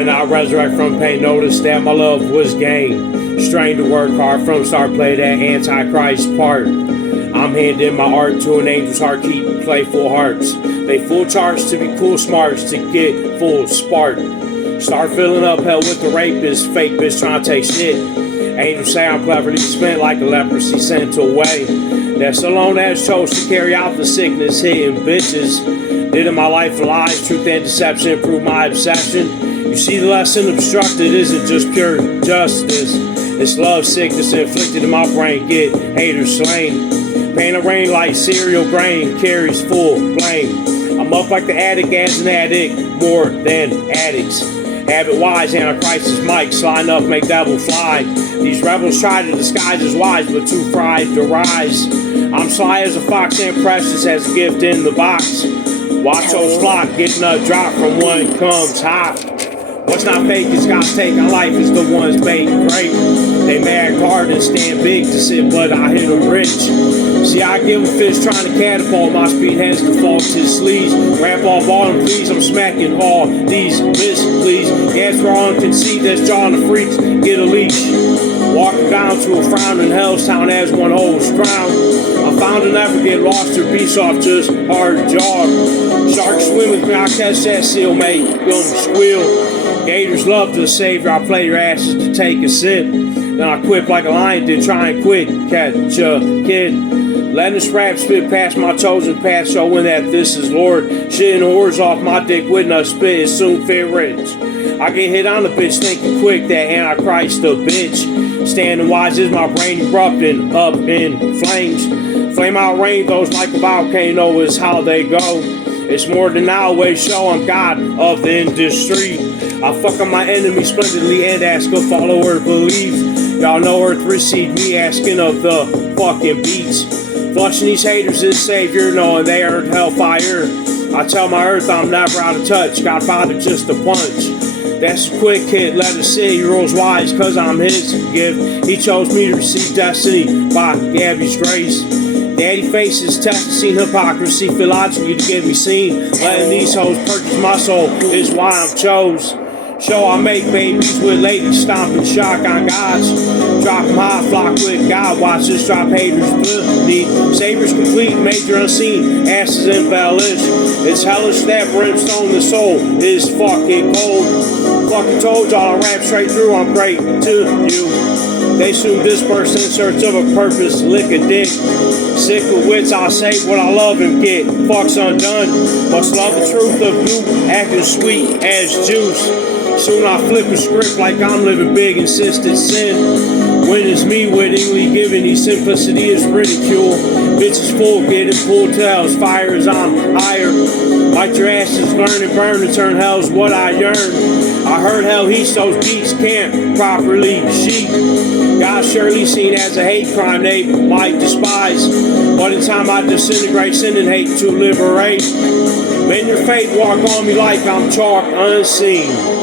When I resurrect from pain, notice that my love was gained. Strained to work hard from start, play that Antichrist part. I'm handing my art to an angel's heart, keep playful hearts. They full charge to be cool smarts to get full spark. Start filling up hell with the rapist, fake bitch trying to take shit. Angels say I'm cleverly spent like a leprosy sent away. That's alone as chose to carry out the sickness, hitting bitches. Did in my life lies, truth and deception, prove my obsession. You see the lesson obstructed isn't just pure justice. It's love sickness inflicted in my brain, get haters slain. Pain of rain like cereal grain, carries full blame. I'm up like the attic as an addict, more than addicts. Habit wise, Antichrist's mic, sliding up, make devil fly. These rebels try to disguise as wise, but too fried to rise. I'm sly as a fox and precious as a gift in the box. Watch those flock, getting a drop from one comes hot. What's not fake is God's take on life is the ones baked great. They mad hard and stand big to sit, but I hit them rich. See, I give a fish trying to catapult, my speed has to fall to his sleeves. Wrap off all them please, I'm smacking all these miss please. Gas wrong, conceit that's jawing the freaks, get a leash. Walking down to a frown in Hell's Town as one holds crown. I found to never get lost or piece off, just hard jog. Sharks swim with me, I catch that seal, make them squeal. Gators love the savior, I play your asses to take a sip. Then I quip like a lion did, try and quit, catch a kid. Letting this rap spit past my chosen path, showing that this is Lord. Shitting whores off my dick with a spit, it's soon fit rich. I get hit on the bitch, thinking quick that Antichrist a bitch. Standing wise is my brain erupting up in flames. Flame out rainbows like a volcano is how they go. It's more than I always show, I'm God of the industry. I fuck on my enemy splendidly and ask a follower to believe. Y'all know earth received me asking of the fucking beats. Flushing these haters is savior, knowing they earned hellfire. I tell my earth I'm never out of touch, Godfather just a punch. That's a quick hit, let it sit, he rolls wise cause I'm his gift. He chose me to receive destiny by Gabby's grace. Daddy faces, testing, seen hypocrisy, philosophy to get me seen. Letting these hoes purchase my soul is why I'm chose. Show I make babies with ladies stomping shock on gods. Drop 'em high, flock with God, watch this drop haters bloody. Saviors complete, major unseen, asses embellished. It's hellish that brimstone, the soul is fucking cold. Fucking told y'all I rap straight through, I'm great to you. They soon disperse in search of a purpose, lick a dick. Sick of wits, I say what I love and get fucks undone. Must love the truth of you, acting sweet as juice. Soon I flip a script like I'm living big, insisted sin. When it's me wittingly giving these simplicity is ridicule. Bitches full, getting full tails, fire as I'm higher. Like your asses, learn and burn to turn hell's what I yearn. I heard hell heats those beats can't properly sheep. God surely seen as a hate crime they might despise. But in time I disintegrate, sin and hate to liberate. Mend your fate, walk on me like I'm chalk unseen.